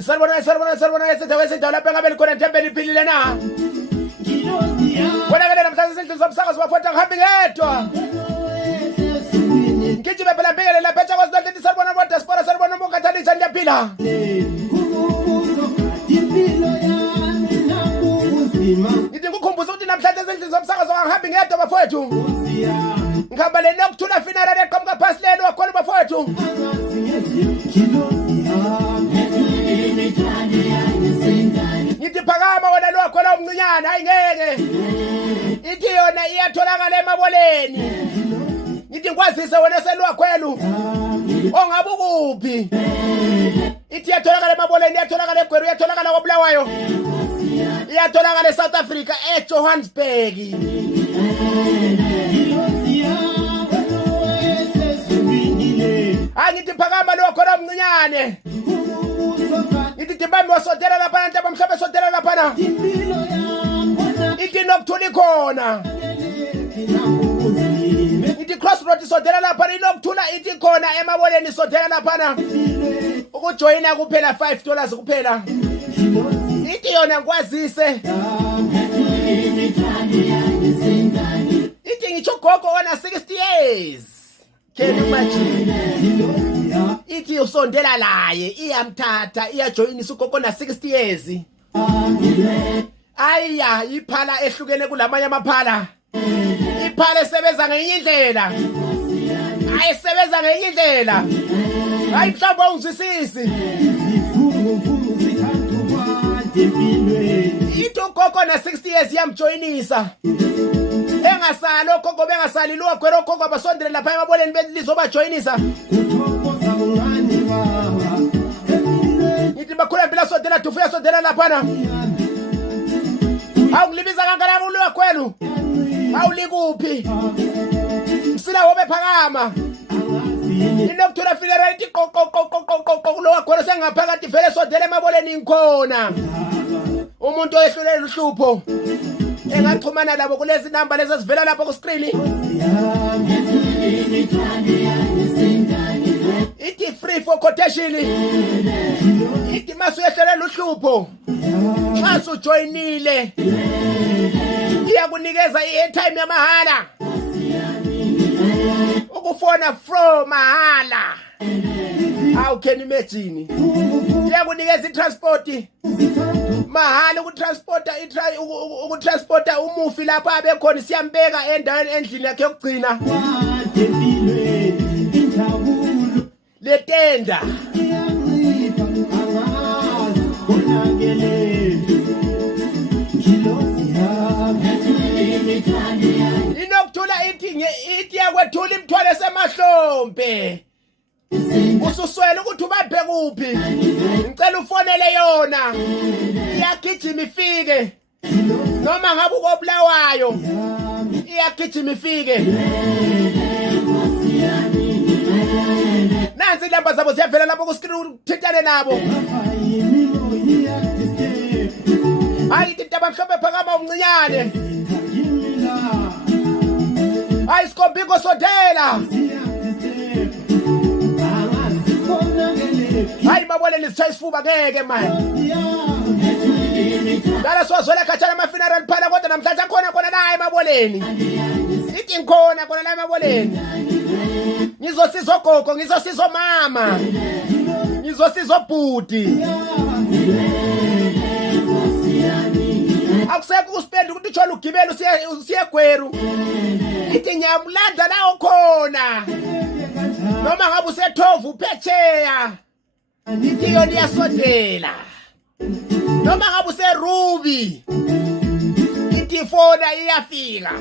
Salibona esendaweni lapha ngabe likhona ntembeni iphilile na. Wena ke namhlanje sendlu zomsakazo bafota ngihambi ngedwa. Ngijime phela mbekele lapha eTshakwa Silandleni salibona bo diaspora salibona uMongathalisa ndiyaphila. Ngithi ukukhumbuza ukuthi namhlanje sendlu zomsakazo ngihambi ngedwa bafowethu. Ngihamba le nokuthula finala leqhamuka phasi lelo wakhona bafowethu. Ngithi phakama wena lo wakhona umncinyane hayi ngeke. Ithi yona iyatholakala emaboleni. Ngithi ngikwazise wena selwakhwelu. Ongabe ukuphi? Ithi iyatholakala emaboleni, iyatholakala eGweru, iyatholakala koBulawayo. Iyatholakala eSouth Africa eJohannesburg. Angithi phakama lo wakhona umncinyane. Ithi dibambi wasodela lapha nta bamhlophe sodela lapha. Ithi nokuthula khona. Ithi crossroad sodela lapha inokuthula ithi khona emaboleni sodela lapha. Ukujoyina kuphela $5 kuphela. Ithi yona ngikwazise. Ithi ngitsho gogo ona 60 years. Can you imagine? Ithi usondela laye iyamthatha iyajoyinisa ugogo na 60 years. Aya iphala ehlukene kulamanye amaphala. Iphala esebenza ngenye indlela. Ayisebenza ngenye indlela. Hayi mhlawumbe ungizwisisi. Ithi ugogo na 60 years yamjoyinisa. Engasali ogogo bengasali lo gwero ogogo abasondele lapha emaboleni belizoba joinisa. Ngithi bakhula impela sodela dufuya sodela lapha. Awulibiza kankana kulo kwenu. Awulikuphi? Msila wobe phakama. Inokuthula funeral ithi qoqo lo gwero sengaphakathi vele sodela emaboleni ngikhona. Umuntu oyehlulela uhlupho. Engaxhumana labo kulezi number lezi ezivela lapha ku screen. Ithi free for quotation. Ithi masuyehlelela uhlupho. Xa ujoinile iyakunikeza i-airtime yamahala. Ukufona from mahala. How can you imagine? Iyakunikeza i-transport. Mahala ukutransporta umufi lapha abekhona siyambeka endaweni endlini yakhe yokugcina. Le tenda inokuthula ithi yakwethula imthwalo semahlombe. Ususwela ukuthi ubambe kuphi. Ngicela ufonele yona. Iyagijima ifike. Noma ngabe ukoBulawayo. Iyagijima ifike. Nansi ilamba zabo ziyavela lapho ku screen uthintane nabo. Hayi intaba mhlophe phakama umncinyane. Hayi skombiko sodela. Hayi maboleni sitshaya isifuba ngeke manje. Dala swazwela khatshana ama funeral phala kodwa namhlanje khona la emaboleni. Ithi ngikhona la emaboleni. Ngizosiza ogogo, ngizosiza mama. Ngizosiza obhudi. Akusekho uspend ukuthi uthole ugibela usiye eGweru. Ithi ngiyamlanda la okhona. Noma ngabe usethovu uphetsheya. Ithi yona iyasondela. Noma ngabe useRuby. Ithi fona iyafika.